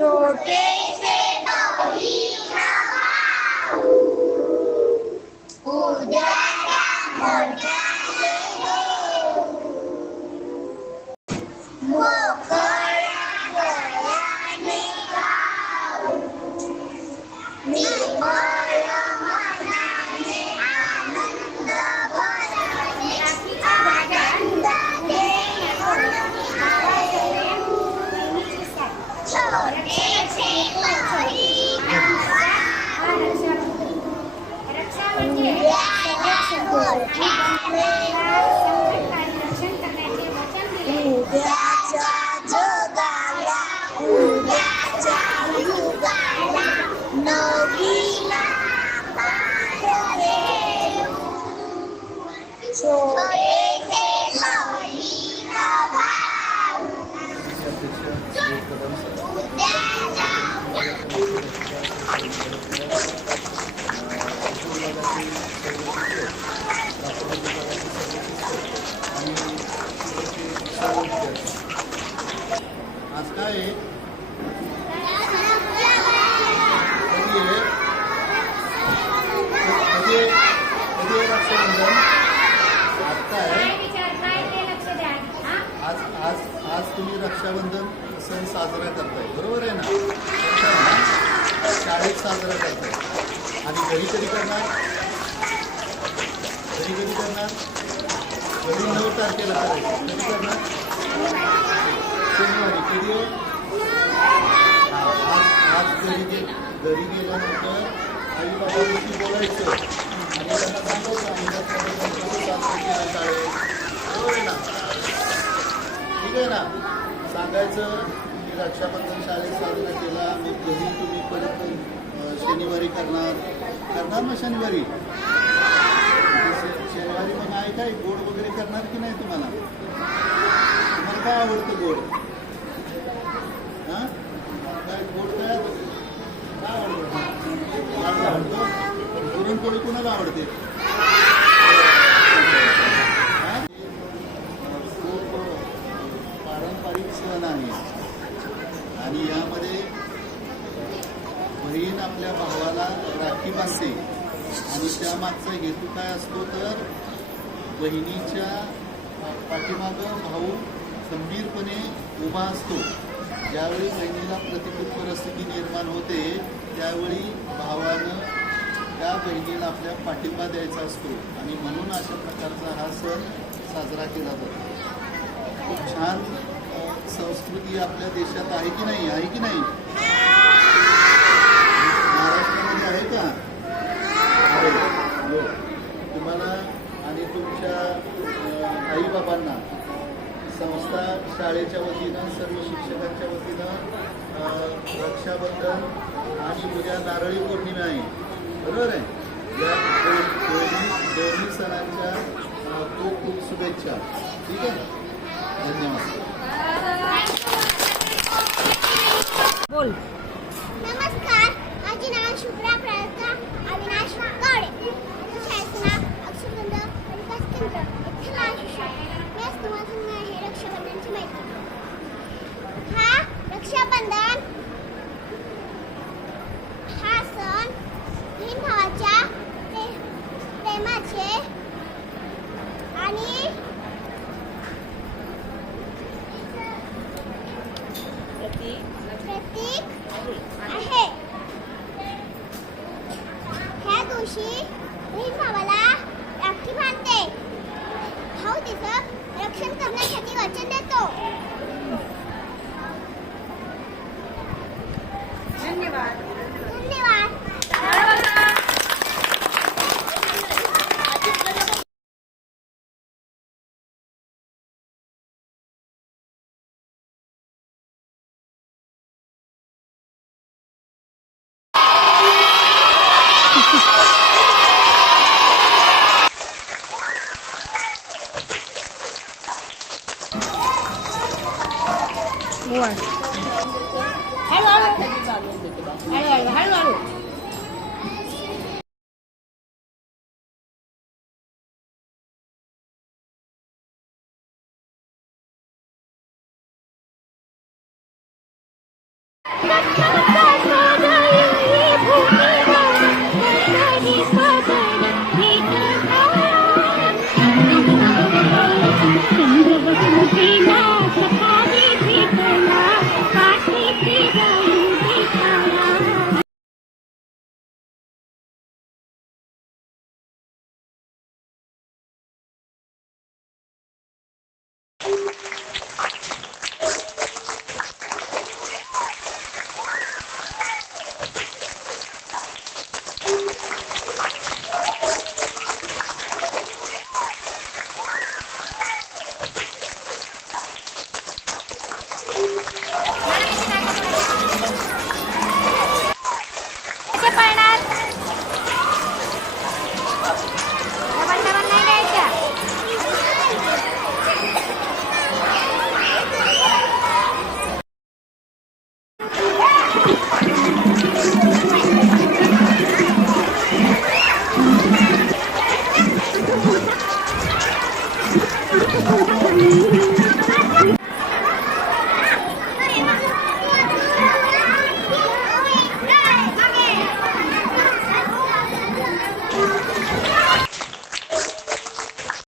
छोटे से उद्याच्या मोठ्याचे मोकळ्या डोळ्याने गाव, निर्मळ मनाने आनंद भरणे, आनंद देऊन छोटेसे उद्याच्या जगाला, उद्याच्या युगाला नवीन आकार देऊ. छोटेसे नवीन भाव उद्याच्या आज काय आहे? कधी आहे रक्षाबंधन? आज काय? आज तुम्ही रक्षाबंधन सण साजरा करताय, बरोबर आहे ना? शाळेत साजरा करताय आणि घरी कधी करणार? घरी करणार? घरी 9 तारखेला करायचं. कधी करणार? शनिवारी. कधी आहे? आज घरी गेल्यानंतर आई बाबांशी बोलायचं आणि त्यांना सांगायचं आम्ही साजरा केलं शाळेत, बरोबर आहे ना? ठीक आहे ना? सांगायचं की रक्षाबंधन शाळेत साजरा केला, मग घरी तुम्ही परत शनिवारी करणार ना शनिवारी. शनिवारी मग आहे काय गोड वगैरे करणार की नाही? तुम्हाला काय आवडतं गोड? हां, काय गोड काय आवडतं? पुरणपोळी कुणाला आवडते? खूप पारंपरिक सण आहे आणि यामध्ये बहीण आपल्या भावाला राखी बांधते आणि त्यामागचा हेतू काय असतो तर बहिणीच्या पाठीमागं भाऊ खंबीरपणे उभा असतो. ज्यावेळी बहिणीला प्रतिकूल परिस्थिती निर्माण होते त्यावेळी भावानं त्या बहिणीला आपल्या पाठिंबा द्यायचा असतो आणि म्हणून अशा प्रकारचा हा सण साजरा केला जातो. खूप छान संस्कृती आपल्या देशात आहे की नाही? आहे की नाही? महाराष्ट्रामध्ये आहे का? आहे. तुम्हाला आणि तुमच्या आईबाबांना संस्था शाळेच्या वतीनं सर्व शिक्षकांच्या वतीनं रक्षाबंधन आणि उद्या नारळी पौर्णिमा आहे, बरोबर आहे? या दोन्ही सणांच्या खूप खूप शुभेच्छा. ठीक आहे, धन्यवाद. बोल. नमस्कार, माझे नाव शुभ्रा प्राजक्ता अविनाश गावडे. शाळेचं नाव अक्षरगंध विकास केंद्र इथं महाराष्ट्र. मी आज तुम्हाला सांगणार आहे रक्षाबंधनची माहिती. हा रक्षाबंधन हा सण बहीण भावाच्या प्रेमाचे आणि प्रतीक आहे. ह्या दिवशी बहीण भावाला राखी बांधते. भाऊ तिचं रक्षण करण्यासाठी वचन देतो. धन्यवाद. धन्यवाद. हळूहळू. Thank you.